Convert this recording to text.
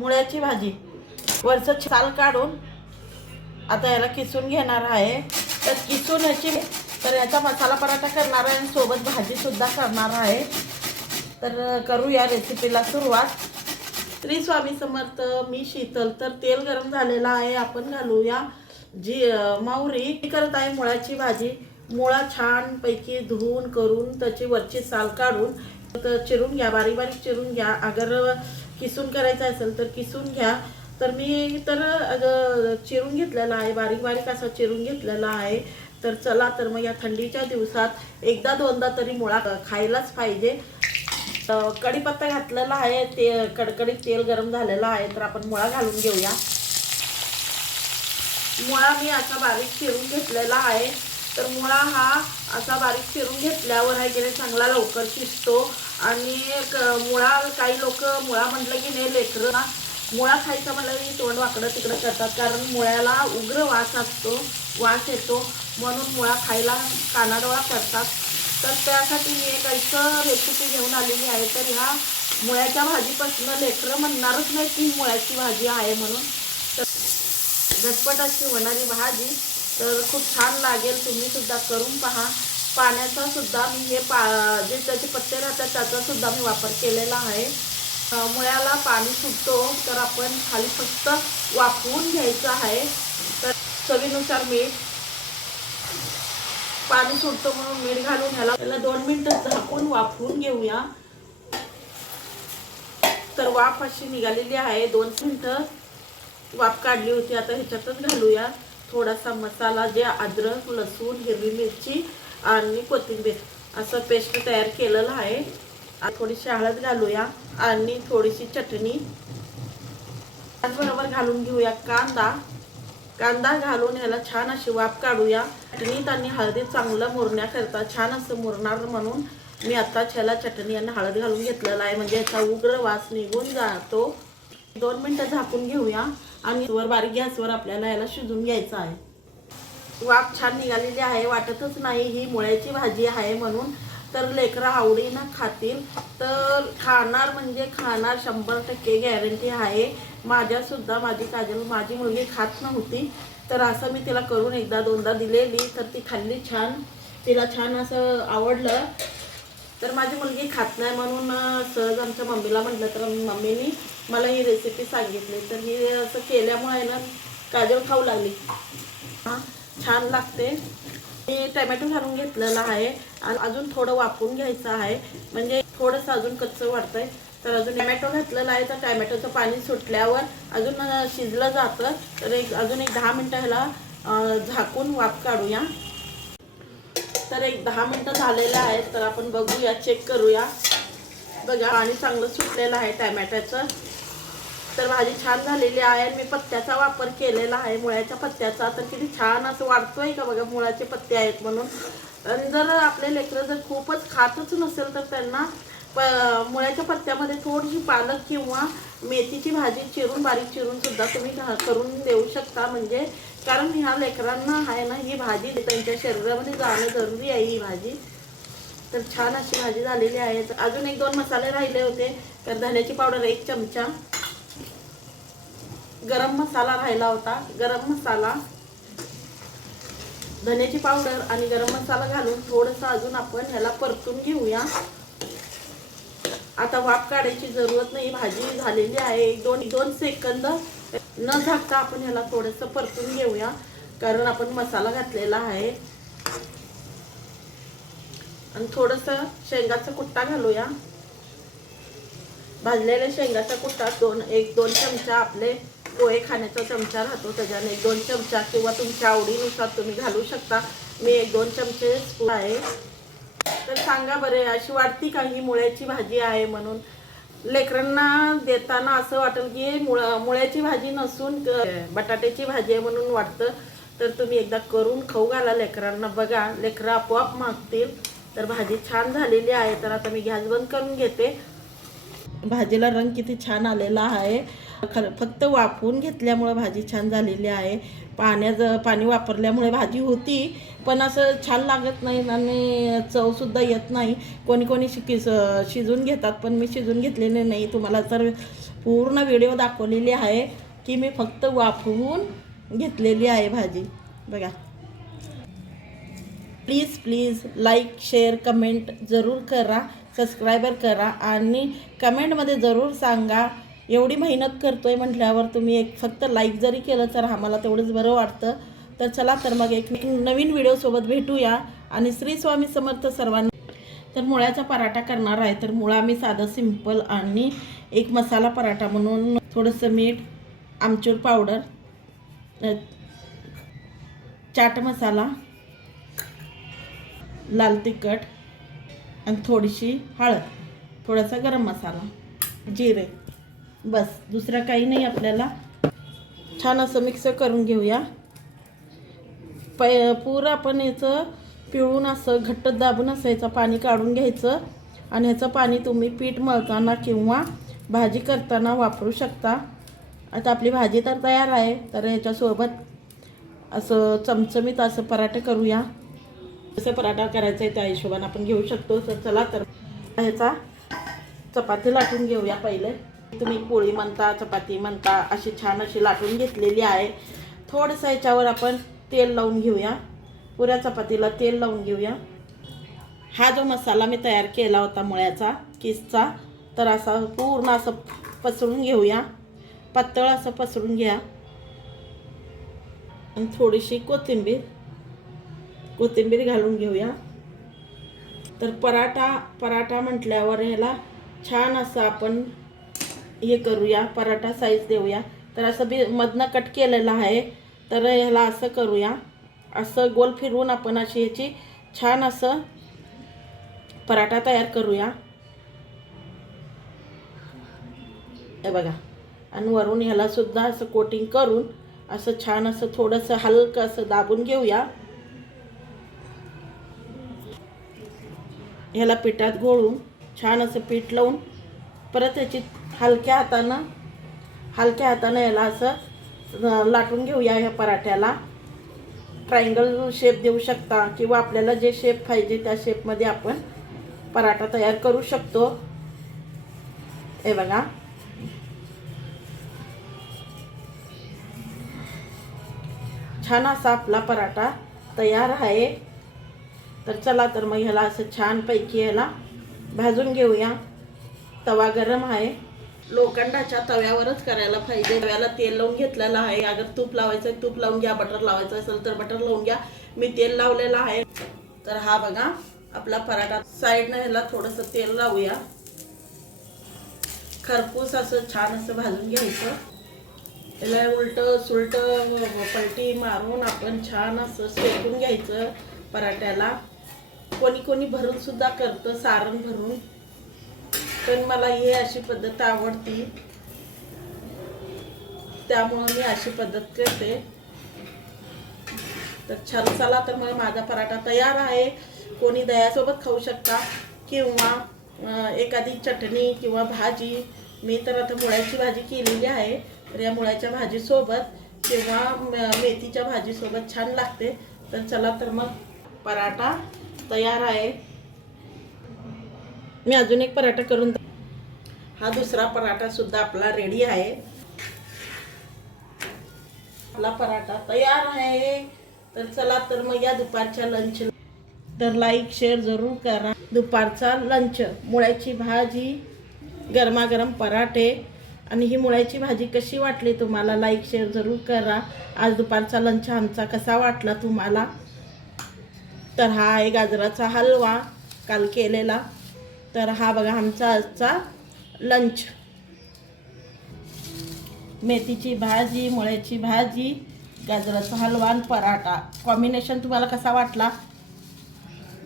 मुळ्याची भाजी वरचं साल काढून आता याला किसून घेणार आहे। तर किसून तर याचा मसाला पराठा करणार आहे आणि सोबत भाजी सुद्धा करणार आहे। तर करूया रेसिपीला सुरुवात। श्री स्वामी समर्थ। मी शीतल। तर तेल गरम झालेलं आहे, आपण घालूया मोहरी। करत आहे मुळाची भाजी। मुळा छान पैकी धुवून करून त्याची वरची साल काढून चिरून घ्या, बारीक बारीक चिरून घ्या। अगर किसून करायचं असेल तर किसून घ्या। तर मी चिरून घेतलेला आहे, बारीक बारीक असं चिरून घेतलेला आहे। तर चला, तर मग या थंडीच्या दिवसात एकदा दोनदा तरी मुळा खायलाच पाहिजे। कढीपत्ता घातलेला आहे, ते कडकडीत तेल गरम झालेला आहे। तर आपण मुळा घालून घेऊया। मुळा मी असा बारीक चिरून घेतलेला आहे। तर मुळा हा असा बारीक चिरून घेतल्यावर आहे की चांगला लवकर शिजतो। आणि मुळा काही लोक मुळा म्हटलं की नाही लेकरं मुळा खायचा म्हटलं की तोंड वाकडं तिकडं करतात, कारण मुळ्याला उग्र वास असतो, वास येतो, म्हणून मुळा खायला कानाडोळा करतात। तर त्यासाठी मी एक असं रेसिपी घेऊन आलेली आहे। तर ह्या मुळ्याच्या भाजीपासून लेकरं म्हणणारच नाही की मुळ्याची भाजी आहे म्हणून। तर झटपट अशी होणारी भाजी, तर खूप छान लागेल, तुम्ही सुद्धा करून पहा। पाण्याचा सुद्धा मी हे जे त्याचे पत्ते राहतात त्याचा सुद्धा मी वापर केलेला आहे। मुळ्याला पाणी सुटतो तर आपण खाली फक्त वाफवून घ्यायचं आहे। तर चवीनुसार मीठ, पाणी सुटतो म्हणून मीठ घालून ह्याला 2 मिनिटं झाकून वाफवून घेऊया। तर वाफ अशी निघालेली आहे, 2 मिनिटं वाफ काढली होती। आता ह्याच्यातच घालूया थोडासा मसाला, जे अद्रक, लसूण, हिरवी मिरची आणि कोथिंबीर असं पेस्ट तयार केलेलं आहे। थोडीशी हळद घालूया आणि थोडीशी चटणी। त्याचबरोबर घालून घेऊया कांदा घालून ह्याला छान अशी वाफ काढूया। चटणीत आणि हळदीत चांगलं मुरण्याकरता, छान असं मुरणार म्हणून मी आता ह्याला चटणी आणि हळद घालून घेतलेला आहे, म्हणजे ह्याचा उग्र वास निघून जातो। 2 मिनिटं झाकून घेऊया आणि बारीक गॅसवर आपल्याला याला शिजून घ्यायचं आहे। वाफ छान निघालेली आहे, वाटतच नाही ही मुळ्याची भाजी आहे म्हणून। तर लेकरं आवडीनं खातील, तर खाणार म्हणजे खाणार, 100% गॅरंटी आहे। माझी मुलगी खात नव्हती, तर असं मी तिला करून एकदा दोनदा दिलेली, तर ती खाल्ली छान, तिला छान असं आवडलं। तर माझी मुलगी खात नाही म्हणून सहज आमच्या मम्मीला म्हटलं, तर मम्मीनी मला ही रेसिपी सांगितली। तर ही असं केल्यामुळे ना काजल खाऊ लागली। छान लागते। मी टमॅटो घालून घेतलेला आहे आणि अजून थोडं वाफवून घ्यायचं आहे, म्हणजे थोडंसं अजून कच्चं वाटतंय। तर अजून टमॅटो घातलेला आहे, तर टमॅटोचं पाणी सुटल्यावर अजून शिजलं जातं। तर अजून एक 10 मिनिटं ह्याला झाकून वाफ काढूया। तर एक 10 मिनिटं झालेलं आहे, तर आपण बघूया, चेक करूया। बघा, पाणी चांगलं सुटलेलं आहे टमॅटोचं। तर भाजी छान झालेली आहे। मी पत्त्याचा वापर केलेला आहे, मुळ्याच्या पत्त्याचा। तर किती छान असं वाटतोय का बघा, मुळाचे पत्ते आहेत म्हणून। आणि जर आपले लेकरं जर खूपच खातच नसेल तर त्यांना मुळ्याच्या पत्त्यामध्ये थोडीशी पालक किंवा मेथीची भाजी चिरून, बारीक चिरून सुद्धा तुम्ही करून देऊ शकता, म्हणजे कारण ह्या लेकरांना आहे ना ही भाजी त्यांच्या शरीरामध्ये जाणं जरुरी आहे ही भाजी। तर छान अशी भाजी झालेली आहे। तर अजून 1-2 मसाले राहिले होते। तर धण्याची पावडर 1 चमचा, गरम मसाला राहिला होता, गरम मसाला, धण्याची पावडर आणि गरम मसाला घालून थोडंसं अजून आपण ह्याला परतून घेऊया। आता वाफ काढायची जरूरत नाही, भाजी झालेली आहे। 1-2 सेकंद न झाकता आपण ह्याला थोडंसं परतून घेऊया, कारण आपण मसाला घातलेला आहे। आणि थोडंसं शेंगाचा कुट्टा घालूया, भाजलेल्या शेंगाचा कुट्टा। 1-2 चमचा, आपले पोहे खाण्याचा चमचा राहतो त्याच्याने 1-2 चमचा, किंवा तुमच्या आवडीनुसार तुम्ही घालू शकता। मी 1-2 चमचे आहे। तर सांगा बरे, अशी वाटती का ही मुळ्याची भाजी आहे म्हणून? लेकरांना देताना असं वाटेल की मुळ्याची भाजी नसून बटाट्याची भाजी आहे म्हणून वाटतं। तर तुम्ही एकदा करून खाऊ घाला लेकरांना, बघा लेकरं आपोआप मागतील। तर भाजी छान झालेली आहे। तर आता मी गॅस बंद करून घेते। भाजीला रंग किती छान आलेला आहे, फक्त वाफवून घेतल्यामुळे भाजी छान झालेली आहे। पाणी वापरल्यामुळे भाजी होती, पण असं छान लागत नाही आणि चवसुद्धा येत नाही। कोणी शिजून घेतात, पण मी शिजून घेतलेले नाही। तुम्हाला जर पूर्ण व्हिडिओ दाखवलेली आहे की मी फक्त वाफवून घेतलेली आहे भाजी बघा. Please please like share comment जरूर करा, सबस्क्रायबर करा आणि कमेंटमध्ये जरूर सांगा. एवढी मेहनत करतोय म्हटल्यावर तुम्ही एक फक्त लाईक जरी केलं तर आम्हाला तेवढंच बरं वाटतं. तर चला तर मग एक नवीन व्हिडिओसोबत भेटूया आणि श्री स्वामी समर्थ सर्वांना. तर मुळ्याचा पराठा करणार आहे. तर मुळा मी साधं सिंपल आणि एक मसाला पराठा म्हणून थोडंसं मीठ, आमचूर पावडर, चाट मसाला, लाल तिखट आणि थोडीशी हळद, थोडासा गरम मसाला, जिरे, बस दुसरं काही नाही. आपल्याला छान असं मिक्स करून घेऊया. पुरं आपण याचं पिळून असं घट्ट दाबून असायचं पाणी काढून घ्यायचं आणि ह्याचं पाणी तुम्ही पीठ मळताना किंवा भाजी करताना वापरू शकता. आता आपली भाजी तर तयार आहे. तर ह्याच्यासोबत असं चमचमीत असं पराठे करूया. जसं पराठा करायचा आहे त्या हिशोबाने आपण घेऊ शकतो. तर चला तर ह्याचा चपाती लाटून घेऊया. पहिले तुम्ही पोळी म्हणता, चपाती म्हणता, अशी छान अशी लाटून घेतलेली आहे. थोडंसं ह्याच्यावर आपण तेल लावून घेऊया. पुऱ्या चपातीला तेल लावून घेऊया. हा जो मसाला मी तयार केला होता मुळ्याचा किसचा, तर असा पूर्ण असं पसरून घेऊया. पातळ असं पसरून घ्या आणि थोडीशी कोथिंबीर घालून घेऊया. तर पराठा म्हटल्यावर ह्याला छान असं आपण हे करूया, पराठा साईज देऊया. तर असं मधनं कट केलेलं आहे. तर ह्याला असं करूया, असं गोल फिरवून आपण अशी ह्याची छान असं पराठा तयार करूया. हे बघा. आणि वरून ह्याला सुद्धा असं कोटिंग करून असं छान असं थोडंसं हलकं असं दाबून घेऊया. ह्याला पिठात घोळून छान असं पीठ लावून परत याची हलक्या हातानं याला असं लाटून घेऊया. ह्या पराठ्याला ट्रायंगल शेप देऊ शकता किंवा आपल्याला जे शेप पाहिजे त्या शेपमध्ये आपण पराठा तयार करू शकतो. हे बघा. छान असा आपला पराठा तयार आहे. तर चला तर मग ह्याला असं छानपैकी ह्याला भाजून घेऊया. तवा गरम आहे. लोखंडाच्या तव्यावरच करायला पाहिजे. तव्याला तेल लावून घेतलेलं आहे. अगर तूप लावायचं तूप लावून घ्या, बटर लावायचं असेल तर बटर लावून घ्या. मी तेल लावलेलं आहे. तर हा बघा आपला पराठा साईडनं ह्याला थोडंसं तेल लावूया. खरपूस असं छान असं भाजून घ्यायचं. याला उलटं सुलटं पलटी मारून आपण छान असं शेकून घ्यायचं पराठ्याला. कोणी भरून सुद्धा करतं, सारण भरून, पण मला ही अशी पद्धत आवडती त्यामुळे मी अशी पद्धत करते. तर छान. चला तर मग माझा पराठा तयार आहे. कोणी दह्यासोबत खाऊ शकता किंवा एखादी चटणी किंवा भाजी. मी तर आता मुळ्याची भाजी केलेली आहे. तर या मुळ्याच्या भाजीसोबत किंवा मेथीच्या भाजीसोबत छान लागते. तर चला तर मग पराठा तयार आहे. मी अजून एक पराठा करून, हा दुसरा पराठा सुद्धा आपला रेडी आहे. आपला पराठा तयार आहे. तर चला तर मग या दुपारच्या लंच तर लाईक शेअर जरूर करा. दुपारचा लंच मुळ्याची भाजी, गरमागरम पराठे. आणि ही मुळ्याची भाजी कशी वाटली तुम्हाला लाईक शेअर जरूर करा. आज दुपारचा लंच आमचा कसा वाटला तुम्हाला. तर हा आहे गाजराचा हलवा काल केलेला. तर हा बघा आमचा आजचा लंच. मेथीची भाजी, मुळ्याची भाजी, गाजराचा हलवा आणि पराठा. कॉम्बिनेशन तुम्हाला कसा वाटला